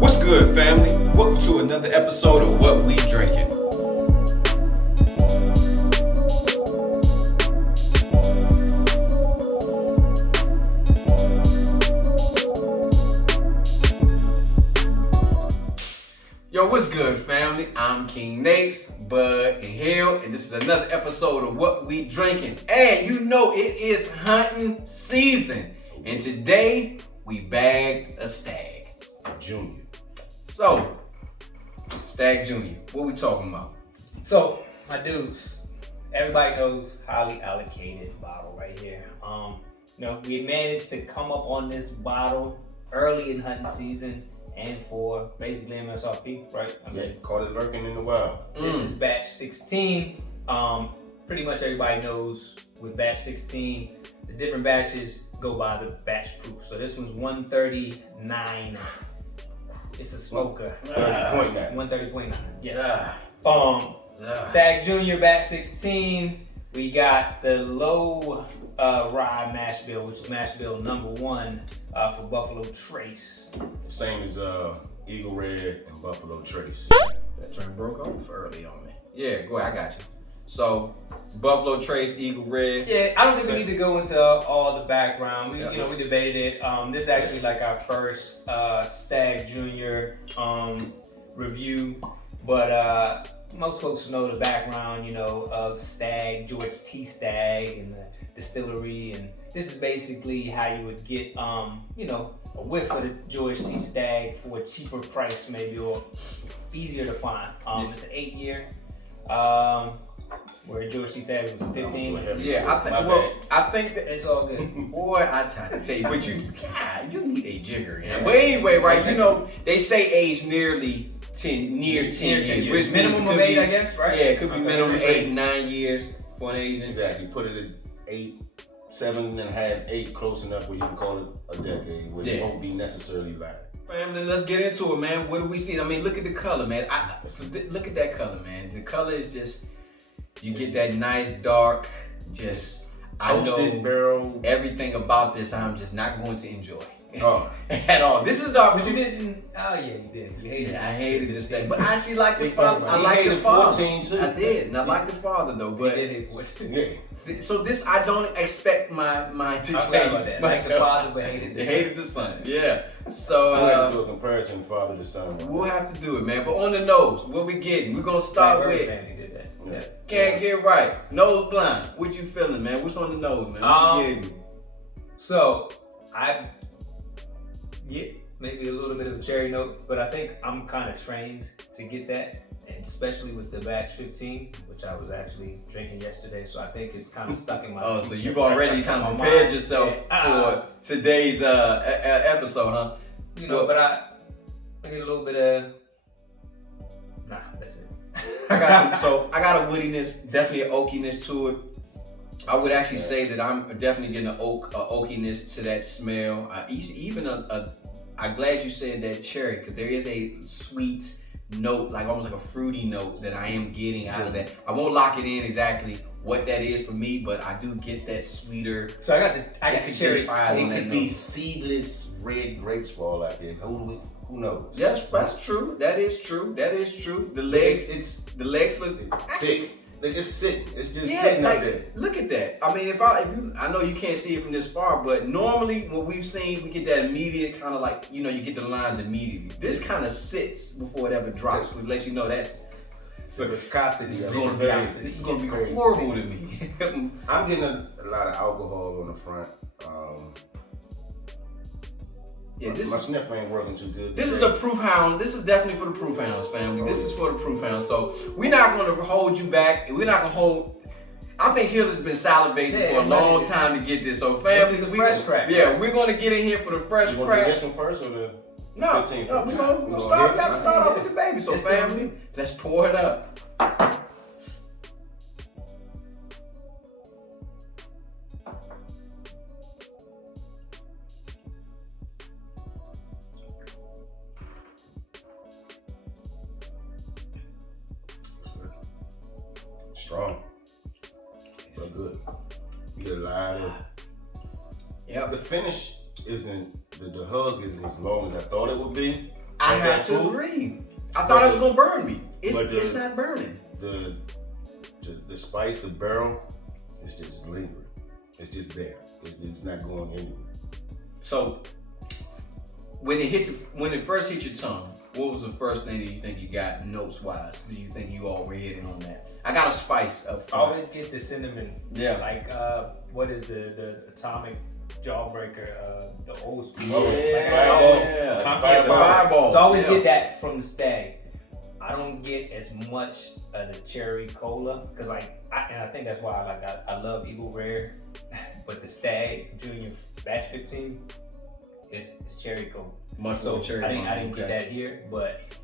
What's good, family? Welcome to another episode of What We Drinking. Yo, what's good, family? I'm King Napes, Bud, and Hill, and this is another episode of What We Drinking. And you know it is hunting season, and today we bagged a Stagg Jr. So, Stagg Jr., what we talking about? So, my dudes, everybody knows highly allocated bottle right here. We managed to come up on this bottle early in hunting season and for basically MSRP, right? Caught it lurking in the wild. This is batch 16. Pretty much everybody knows with batch 16, the different batches go by the batch proof. So this one's 139. It's a smoker. 30.9. 130.9. Yeah. Stagg Jr. batch 16. We got the low rye mash bill, which is mash bill number 1 for Buffalo Trace. The same as Eagle Red and Buffalo Trace. That train broke off early on me. Yeah, go ahead, I got you. So, Buffalo Trace, Eagle Red. Yeah, I don't think we need to go into all the background. We debated it. This is actually like our first Stagg Jr. Review, but most folks know the background, of Stagg, George T. Stagg, and the distillery, and this is basically how you would get, a whiff of the George T. Stagg for a cheaper price, maybe, or easier to find. It's an 8-year. Where George T. Stagg was 15. Yeah, I think that it's all good. Boy, I try to tell you, but you need a jigger. Yeah. But anyway, right? They say age nearly 10 years. Which minimum of 8, I guess, right? Yeah, it could be minimum 8, 9 years for an Asian. Exactly. Put it at 8, 7.5, 8, close enough where you can call it a decade, where it won't be necessarily lying. Family, let's get into it, man. What do we see? I mean, look at the color, man. Look at that color, man. The color is just, you get that nice dark, just, Toasted I know barrel. everything about this I'm just not going to enjoy. Oh. At all. This is dark. But you didn't. Oh yeah, you did. You hated it. I hated this thing, but I actually like the father. I like the father. 14 too. I did, and I like the father though. But you did hate 14. Yeah. So this, I don't expect my to I change. about that. Like the father, but hated the son. Hated the son. Yeah. So we'll have to do a comparison, father to son. We'll have to do it, man. But on the nose, what we getting? We're gonna start with. Family did that. Yeah. Can't get right. Nose blind. What you feeling, man? What's on the nose, man? What you getting? So maybe a little bit of a cherry note, but I think I'm kind of trained to get that, and especially with the batch 15, which I was actually drinking yesterday, so I think it's kind of stuck in my Oh, so you've already kind of prepared yourself for today's episode, huh? But I get a little bit of, that's it. I got a woodiness, definitely an oakiness to it. I would actually say that I'm definitely getting an oakiness to that smell. I'm glad you said that cherry, because there is a sweet note, like almost like a fruity note that I am getting out of that. I won't lock it in exactly what that is for me, but I do get that sweeter. So I got the cherry. It could be seedless red grapes for all I care. Who knows? Yes, that's true. That is true. The legs look thick. They just sit. It's just sitting up there. Look at that. I mean, I know you can't see it from this far, but normally what we've seen, we get that immediate kind of like, you get the lines immediately. This kind of sits before it ever drops, which lets you know that's. So viscosity. This is going to be horrible to me. I'm getting a lot of alcohol on the front. My sniff ain't working too good. This is a proof hound. This is definitely for the proof hounds, family. This is for the proof hounds. So we're not going to hold you back. We're not going to hold. I think Hill has been salivating for a long time to get this. So family, this is a fresh crack. Yeah, we're going to get in here for the fresh you crack. Do this one first or the? No, we're going to start. We got to start off with the baby. So family, let's pour it up. Strong, but good. You get a lot of. Yeah. The finish isn't the hug isn't as long as I thought it would be. I have to agree. I thought it was gonna burn me. It's not burning. The spice, the barrel, is just lingering. It's just there. It's not going anywhere. So when it first hit your tongue, what was the first thing that you think you got notes wise? Do you think you all were hitting on that? I got a spice up front. I always get the cinnamon. Yeah. Like what is the atomic jawbreaker? The old school. Yeah. Fireballs. So I always get that from the Stagg. I don't get as much of the cherry cola because I think that's why I love Eagle Rare, but the Stagg Jr. Batch 15 is cherry cola. Much so cherry. I didn't get that here, but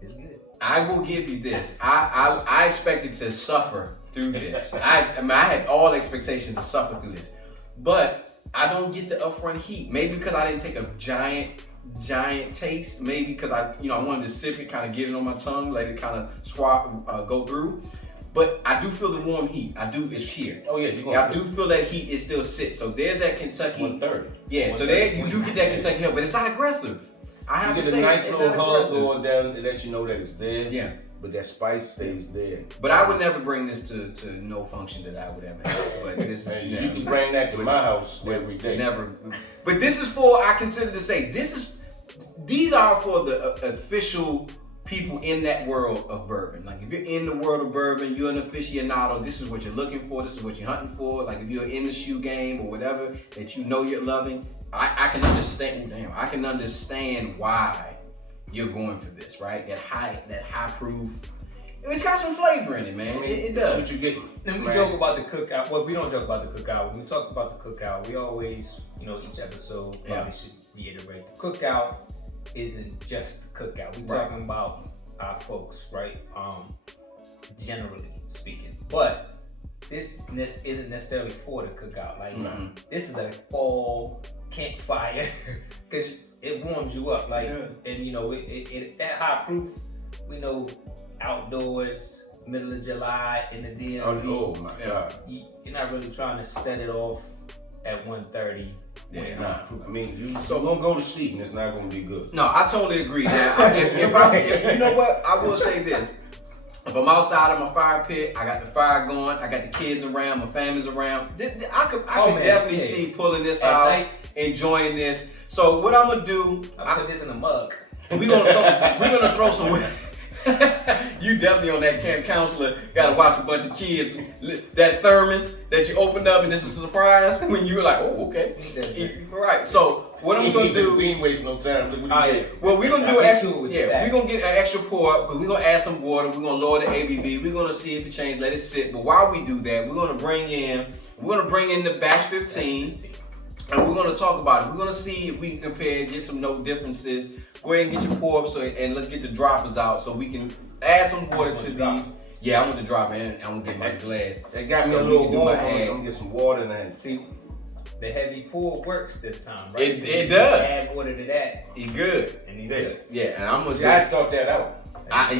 it's good. I will give you this. I expected to suffer through this. I had all expectations to suffer through this, but I don't get the upfront heat. Maybe because I didn't take a giant taste. Maybe because I wanted to sip it, kind of get it on my tongue, let it kind of go through. But I do feel the warm heat. It's here. Oh yeah, I do feel that heat is still sits. So there's that Kentucky. 130. Yeah. So there you do get that Kentucky hill, but it's not aggressive. I have you to get say, a nice it's little not hug aggressive. going down to let you know that it's there. Yeah. But that spice stays there. But I would never bring this to no function that I would ever have. But this is You can bring that to my house every day. Never. But this is for, I consider to say, these are for the official people in that world of bourbon. Like if you're in the world of bourbon, you're an aficionado, this is what you're looking for, this is what you're hunting for. Like if you're in the shoe game or whatever that you're loving, I can understand why you're going for this, right? That high proof. It's got some flavor in it, man. I mean, it does. What you get. And we joke about the cookout. Well, we don't joke about the cookout. When we talk about the cookout, we always, each episode probably should reiterate the cookout isn't just the cookout. We're talking about our folks, right? Generally speaking. But this isn't necessarily for the cookout. Like this is a fall campfire because it warms you up. Like and it that high proof, we know outdoors, middle of July in the DMV. Oh my God. You're not really trying to set it off at 1:30. Yeah, nah. I mean, you're gonna go to sleep and it's not gonna be good. No, I totally agree. Now, if you know what, I will say this. If I'm outside of my fire pit, I got the fire going, I got the kids around, my family's around. I could definitely see pulling this out, night, enjoying this. So what I'm gonna do, I put this in a mug. We're gonna throw some. You definitely on that camp counselor. Gotta watch a bunch of kids. That thermos that you opened up and this is a surprise when you were like, oh, okay. Right. So what I'm gonna do? We ain't waste no time. Look what you did. Well, we're gonna do an extra. Yeah, we're gonna get an extra pour because we're gonna add some water. We're gonna lower the ABV. We're gonna see if it changes. Let it sit. But while we do that, we're gonna bring in the batch 15, and we're gonna talk about it. We're gonna see if we can compare, get some note differences. Go ahead and get your pour up and let's get the droppers out so we can add some water to the. Yeah, I want the dropper and I'm gonna get my glass. That got me a little water. I'm gonna get some water in there. See, the heavy pour works this time, right? It does. Add water to that. He good. And he's good. Yeah, and I'm gonna. I thought that out. You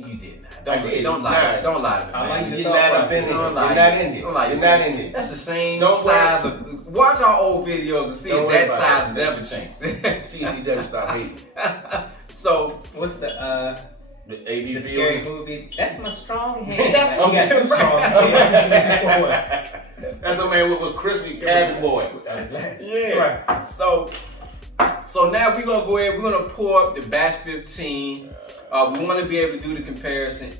did not. Don't lie. Don't lie to me. I like You're not in here. You're not in here. You're not in here. That's the same size of. Watch our old videos and see if that size has ever changed. See if he doesn't stop hating. So what's the ABV? The scary movie? That's my strong hand. You got two strong hands. That's the man with crispy cabin boy. Yeah. Right. So now we're gonna go ahead. We're gonna pour up the batch 15. We want to be able to do the comparison.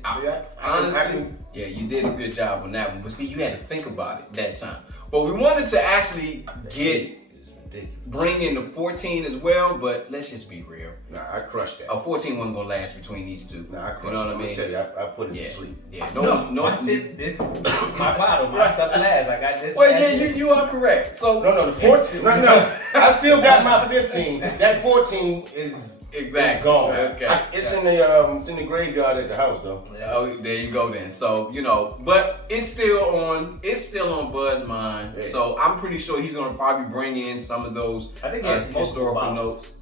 Honestly, yeah, you did a good job on that one. But see, you had to think about it that time. But we wanted to actually bring in the 14 as well. But let's just be real. Nah, I crushed that. A 14 wasn't gonna last between these two. Nah, I crushed you know what I mean? I'm tell you, I put it to sleep. Yeah, no. My shit, this my bottle, my stuff lasts. I got this. Well, yeah, you are correct. So no, the 14. No, I still got my 15. That 14 is. Exactly. It's gone. Okay. It's in the graveyard at the house though. Oh, there you go then. So but it's still on Bud's mind. Yeah. So I'm pretty sure he's gonna probably bring in some of those historical notes.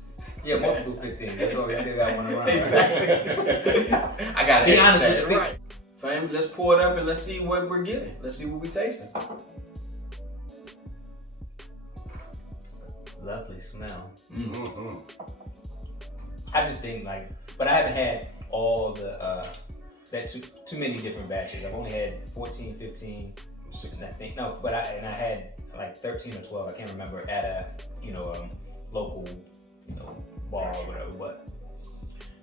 Yeah, multiple 15. That's why we still got one around. Exactly. I gotta be honest with you. Right. Family, let's pour it up and let's see what we're getting. Let's see what we're tasting. Lovely smell. Mm-hmm. I just think like, but I haven't had all the too many different batches. I've only had 14, 15, and I think I had like 13 or 12. I can't remember at a local bar or whatever. But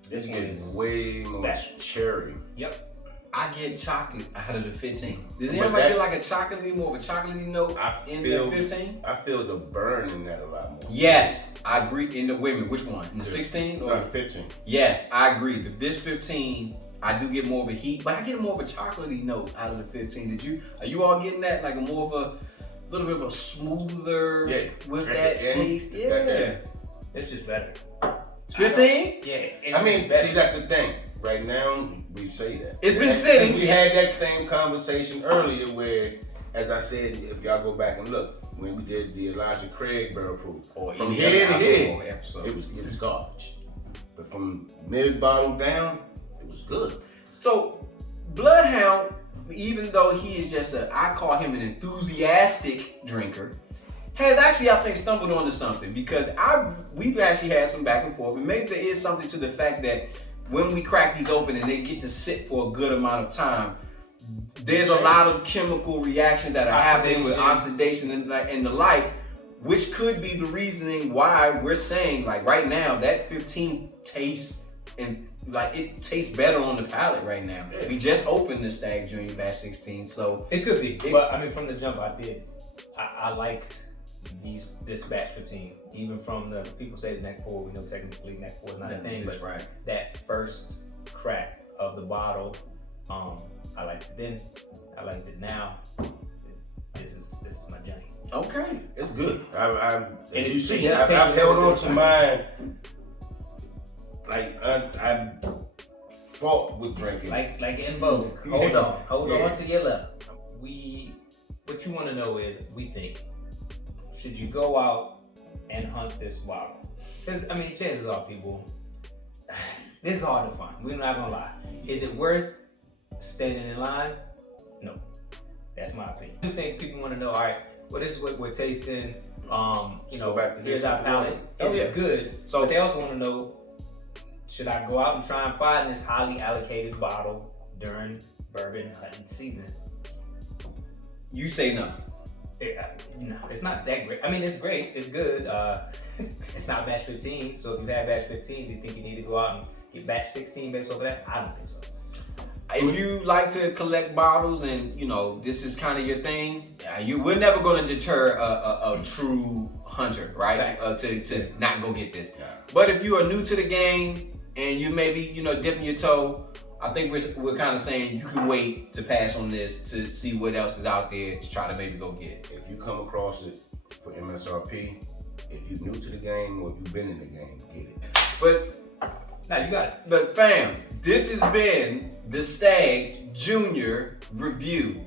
This one getting is way special. more cherry. Yep. I get chocolate out of the 15. Does But anybody that- get like a chocolatey, more of a chocolatey note in the 15? I feel the burn in that a lot more. Yes, I agree. In the women, which one? In the 16 or No, 15. Yes, I agree. This 15, I do get more of a heat, but I get more of a chocolatey note out of the 15. Are you all getting that? Like a more of a little bit of a smoother with that taste? Yeah. It's just better. 15? Yeah. I mean, see, that's the thing. Right now, we say that. It's been sitting. We had that same conversation earlier where, as I said, if y'all go back and look, when we did the Elijah Craig barrel proof, from here to here, it was garbage. But from mid-bottle down, it was good. So, Bloodhound, even though he is just I call him an enthusiastic drinker, has actually, I think, stumbled onto something because we've actually had some back and forth, and maybe there is something to the fact that when we crack these open and they get to sit for a good amount of time, there's a lot of chemical reactions that are happening with oxidation and the like, which could be the reasoning why we're saying, like right now, that 15 tastes and like it tastes better on the palate right now. Yeah. We just opened the Stagg Jr. Batch 16, so it could be. But I mean, from the jump, I liked this batch 15. Even from the people say it's neck 4, we know technically neck 4 is not a thing, but right. That first crack of the bottle, I liked it then. I liked it now. This is my journey. Okay. It's good. As you see, it I've tastes held really on good. to mine. Like I fought with drinking. Like in Vogue. Hold Yeah. on to your left. What you want to know is, we think, should you go out and hunt this bottle? Because I mean, chances are, people, this is hard to find. We're not gonna lie. Is it worth standing in line? No. That's my opinion. I think people want to know, all right, well, this is what we're tasting. Here's our palate. Is it good? So but they also want to know, should I go out and try and find this highly allocated bottle during bourbon hunting season? you say no. No, it's not that great. I mean, it's great. It's good. It's not batch 15. So if you have batch 15, do you think you need to go out and get batch 16 based over that? I don't think so. If you like to collect bottles and this is kind of your thing, we're never going to deter a true hunter, right? To not go get this. Yeah. But if you are new to the game and you maybe dipping your toe, I think we're kind of saying you can wait to pass on this to see what else is out there to try to maybe go get it. If you come across it for MSRP, if you're new to the game or if you've been in the game, get it. But Now you got it. But fam, this has been the Stagg Jr. review.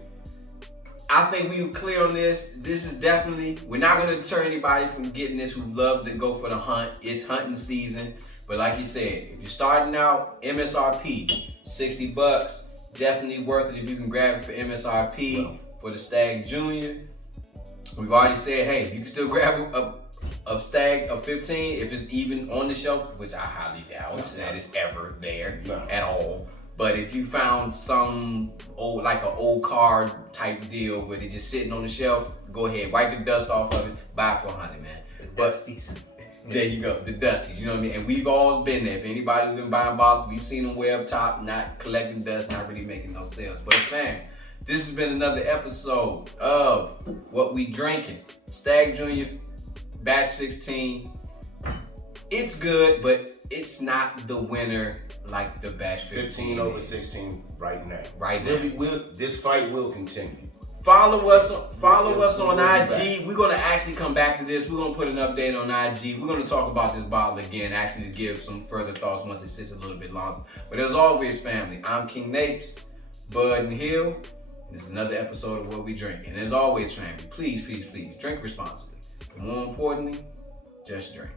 I think we were clear on this. This is definitely, we're not going to deter anybody from getting this who love to go for the hunt. It's hunting season. But like you said, if you're starting out, MSRP, $60, definitely worth it if you can grab it for MSRP for the Stagg Jr. We've already said, hey, you can still grab a Stagg of 15 if it's even on the shelf, which I highly doubt that it's ever there at all. But if you found some like an old card type deal where it's just sitting on the shelf, go ahead, wipe the dust off of it, buy it for $100, man. There you go, the dusties, you know what I mean? And we've all been there. If anybody's been buying bottles, we've seen them way up top, not collecting dust, not really making no sales. But fam, this has been another episode of What We Drinking. Stagg Jr. Batch 16. It's good, but it's not the winner like the Batch 15 over 16 right now. Right now. This fight will continue. Follow us on IG. We're gonna actually come back to this. We're gonna put an update on IG. We're gonna talk about this bottle again, actually to give some further thoughts once it sits a little bit longer. But as always, family, I'm King Napes, Bud and Hill. This is another episode of What We Drink. And as always, family, please, please, please drink responsibly. But more importantly, just drink.